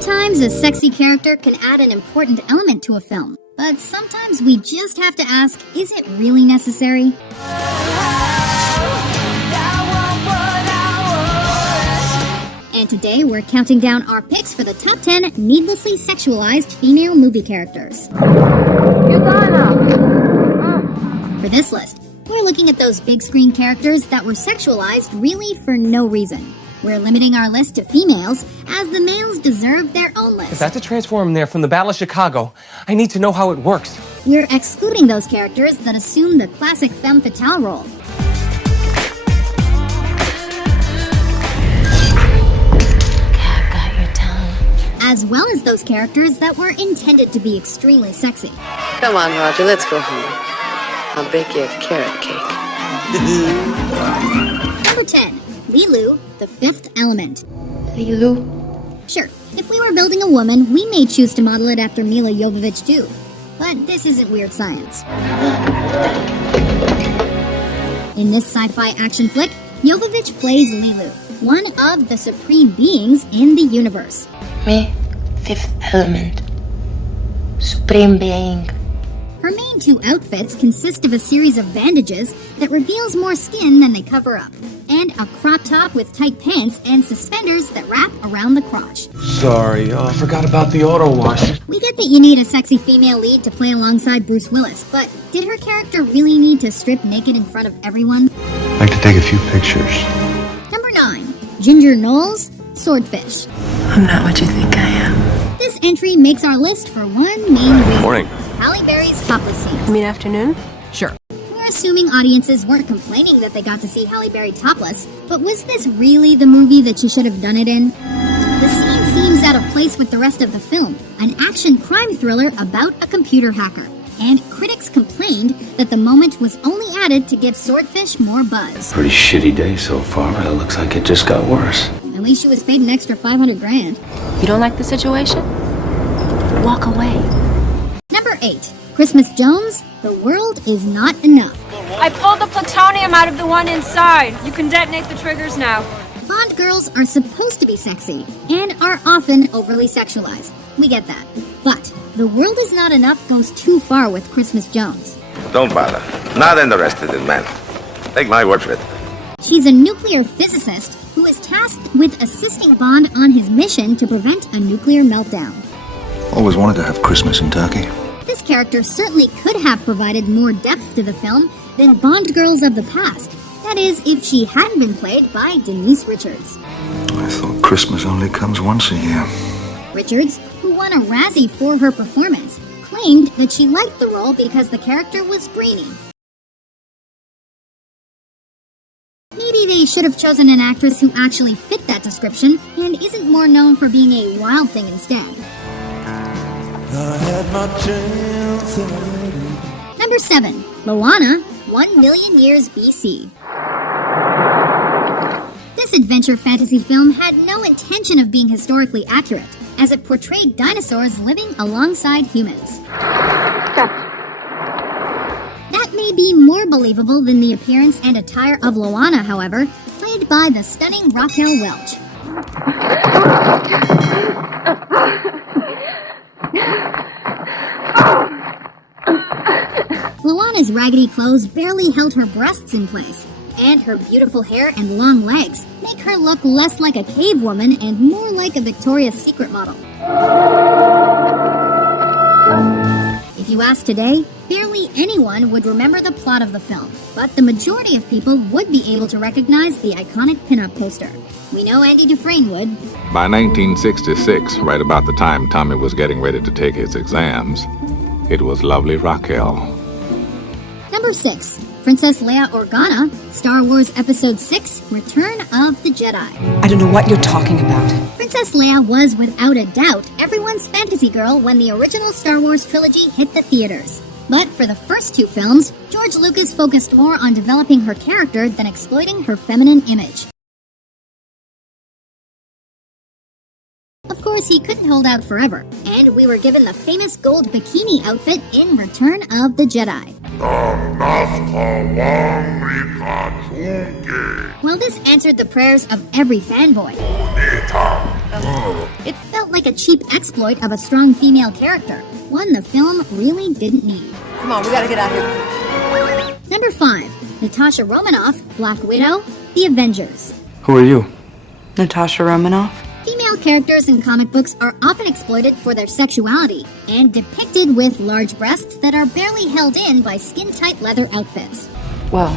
Sometimes a sexy character can add an important element to a film, but sometimes we just have to ask, is it really necessary? And today we're counting down our picks for the top 10 needlessly sexualized female movie characters. For this list, we're looking at those big screen characters that were sexualized really for no reason. We're limiting our list to females, as the males deserve their own list. If that's a transform there from the Battle of Chicago, I need to know how it works. We're excluding those characters that assume the classic femme fatale role. Cat got your tongue. As well as those characters that were intended to be extremely sexy. Come on, Roger, let's go home. I'll bake you a carrot cake. Number 10. Lilu, the fifth element. Lilu. Sure, if we were building a woman, we may choose to model it after Mila Jovovich too. But this isn't weird science. In this sci-fi action flick, Jovovich plays Lilu, one of the supreme beings in the universe. Me, fifth element. Supreme being. Her main two outfits consist of a series of bandages that reveals more skin than they cover up, and a crop top with tight pants and suspenders that wrap around the crotch. Sorry, I forgot about the auto wash. We get that you need a sexy female lead to play alongside Bruce Willis, but did her character really need to strip naked in front of everyone? I'd like to take a few pictures. Number 9. Ginger Knowles, Swordfish. I'm not what you think I am. This entry makes our list for one main reason. Morning. Halle Berry's topless scene. Mid-afternoon? Sure. We're assuming audiences weren't complaining that they got to see Halle Berry topless, but was this really the movie that she should have done it in? The scene seems out of place with the rest of the film, an action crime thriller about a computer hacker. And critics complained that the moment was only added to give Swordfish more buzz. Pretty shitty day so far, but it looks like it just got worse. At least she was paid an extra $500 grand. You don't like the situation? Walk away. Number 8. Christmas Jones, The World Is Not Enough. I pulled the plutonium out of the one inside. You can detonate the triggers now. Bond girls are supposed to be sexy, and are often overly sexualized. We get that. But The World Is Not Enough goes too far with Christmas Jones. Don't bother. Not interested in men. Take my word for it. She's a nuclear physicist who is tasked with assisting Bond on his mission to prevent a nuclear meltdown. Always wanted to have Christmas in Turkey. This character certainly could have provided more depth to the film than Bond girls of the past. That is, if she hadn't been played by Denise Richards. I thought Christmas only comes once a year. Richards, who won a Razzie for her performance, claimed that she liked the role because the character was brainy. Maybe they should have chosen an actress who actually fit that description and isn't more known for being a wild thing instead. I had my chance already. Number 7. Moana, 1 million years BC. This adventure fantasy film had no intention of being historically accurate, as it portrayed dinosaurs living alongside humans. That may be more believable than the appearance and attire of Moana, however, played by the stunning Raquel Welch. Moana's raggedy clothes barely held her breasts in place, and her beautiful hair and long legs make her look less like a cave woman and more like a Victoria's Secret model. If you ask today, barely anyone would remember the plot of the film, but the majority of people would be able to recognize the iconic pinup poster. We know Andy Dufresne would. By 1966, right about the time Tommy was getting ready to take his exams, it was lovely Raquel. Number 6. Princess Leia Organa, Star Wars Episode 6, Return of the Jedi. I don't know what you're talking about. Princess Leia was without a doubt everyone's fantasy girl when the original Star Wars trilogy hit the theaters. But for the first 2 films, George Lucas focused more on developing her character than exploiting her feminine image. Of course, he couldn't hold out forever, and we were given the famous gold bikini outfit in Return of the Jedi. Well, this answered the prayers of every fanboy. It felt like a cheap exploit of a strong female character, one the film really didn't need. Come on, we gotta get out of here. Number 5. Natasha Romanoff, Black Widow, The Avengers. Who are you? Natasha Romanoff? Female characters in comic books are often exploited for their sexuality and depicted with large breasts that are barely held in by skin-tight leather outfits. Well,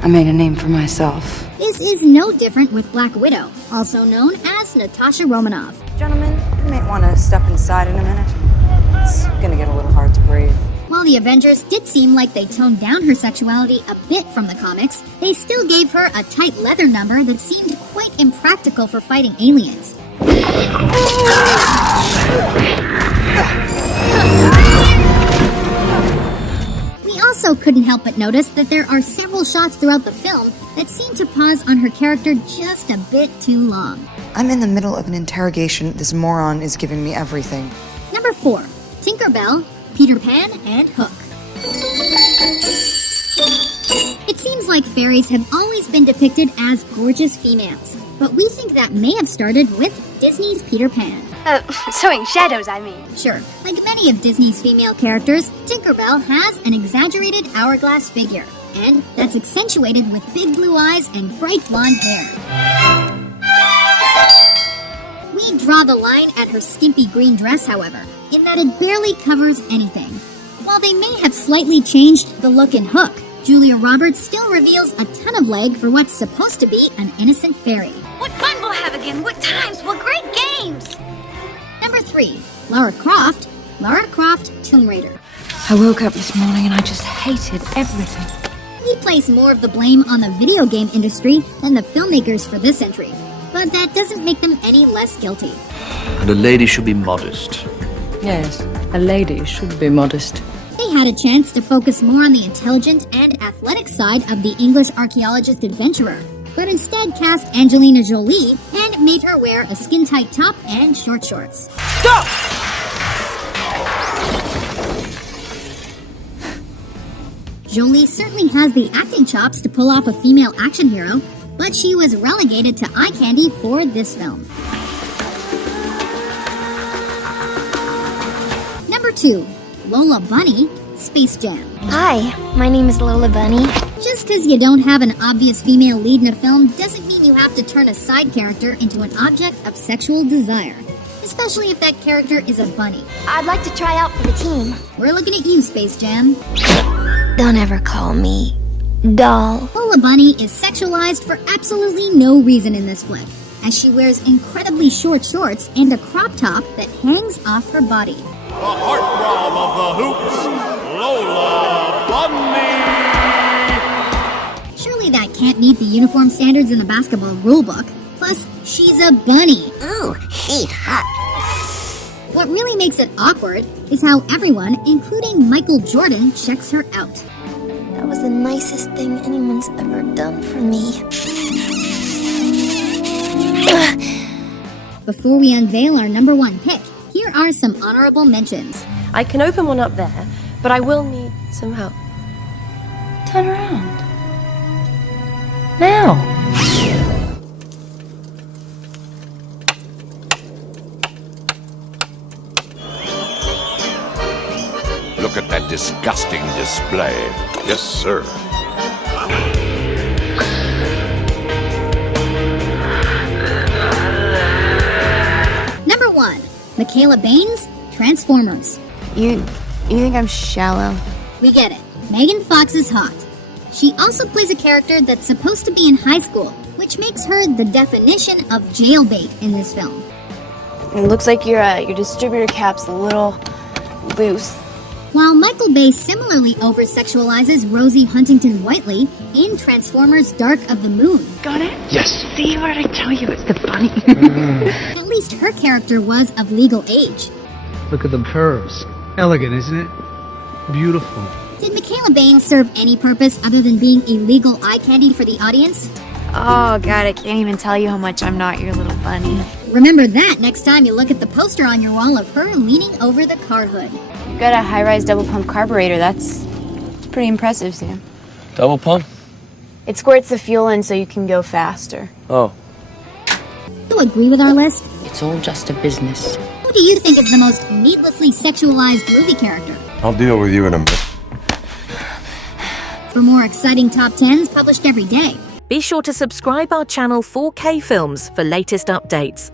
I made a name for myself. This is no different with Black Widow, also known as Natasha Romanoff. Gentlemen, you may want to step inside in a minute. It's gonna get a little hard to breathe. While the Avengers did seem like they toned down her sexuality a bit from the comics, they still gave her a tight leather number that seemed quite impractical for fighting aliens. We also couldn't help but notice that there are several shots throughout the film that seem to pause on her character just a bit too long. I'm in the middle of an interrogation. This moron is giving me everything. Number 4. Tinkerbell, Peter Pan, and Hook. It seems like fairies have always been depicted as gorgeous females, but we think that may have started with Disney's Peter Pan. Sewing shadows, I mean. Sure, like many of Disney's female characters, Tinkerbell has an exaggerated hourglass figure, and that's accentuated with big blue eyes and bright blonde hair. We draw the line at her skimpy green dress, however, in that it barely covers anything. While they may have slightly changed the look in Hook, Julia Roberts still reveals a ton of leg for what's supposed to be an innocent fairy. What fun we'll have again! What times! What great games! Number 3. Lara Croft, Tomb Raider. I woke up this morning and I just hated everything. We place more of the blame on the video game industry than the filmmakers for this entry, but that doesn't make them any less guilty. And a lady should be modest. Yes, a lady should be modest. They had a chance to focus more on the intelligent and athletic side of the English archaeologist adventurer, but instead cast Angelina Jolie and made her wear a skin-tight top and short shorts. Stop! Jolie certainly has the acting chops to pull off a female action hero, but she was relegated to eye candy for this film. Number 2. Lola Bunny, Space Jam. Hi, my name is Lola Bunny. Just because you don't have an obvious female lead in a film doesn't mean you have to turn a side character into an object of sexual desire, especially if that character is a bunny. I'd like to try out for the team. We're looking at you, Space Jam. Don't ever call me doll. Lola Bunny is sexualized for absolutely no reason in this flick, as she wears incredibly short shorts and a crop top that hangs off her body. The heartthrob of the hoops, Lola Bunny! Surely that can't meet the uniform standards in the basketball rulebook. Plus, she's a bunny. Ooh, she's hot. What really makes it awkward is how everyone, including Michael Jordan, checks her out. That was the nicest thing anyone's ever done for me. Before we unveil our number 1 pick, here are some honorable mentions. I can open one up there, but I will need some help. Turn around. Now. Look at that disgusting display. Yes, sir. Number 1. Michaela Baines, Transformers. You think I'm shallow? We get it. Megan Fox is hot. She also plays a character that's supposed to be in high school, which makes her the definition of jailbait in this film. It looks like your distributor cap's a little loose. While Michael Bay similarly over-sexualizes Rosie Huntington-Whiteley in Transformers Dark of the Moon. Got it? Yes. See what I tell you? It's the bunny. At least her character was of legal age. Look at the curves. Elegant, isn't it? Beautiful. Did Michaela Baines serve any purpose other than being a legal eye candy for the audience? Oh, God, I can't even tell you how much I'm not your little bunny. Remember that next time you look at the poster on your wall of her leaning over the car hood. You've got a high-rise double-pump carburetor. That's pretty impressive, Sam. Double pump? It squirts the fuel in so you can go faster. Oh. To agree with our list? It's all just a business. Who do you think is the most needlessly sexualized movie character? I'll deal with you in a minute. For more exciting top 10s published every day, be sure to subscribe our channel 4K Films for latest updates.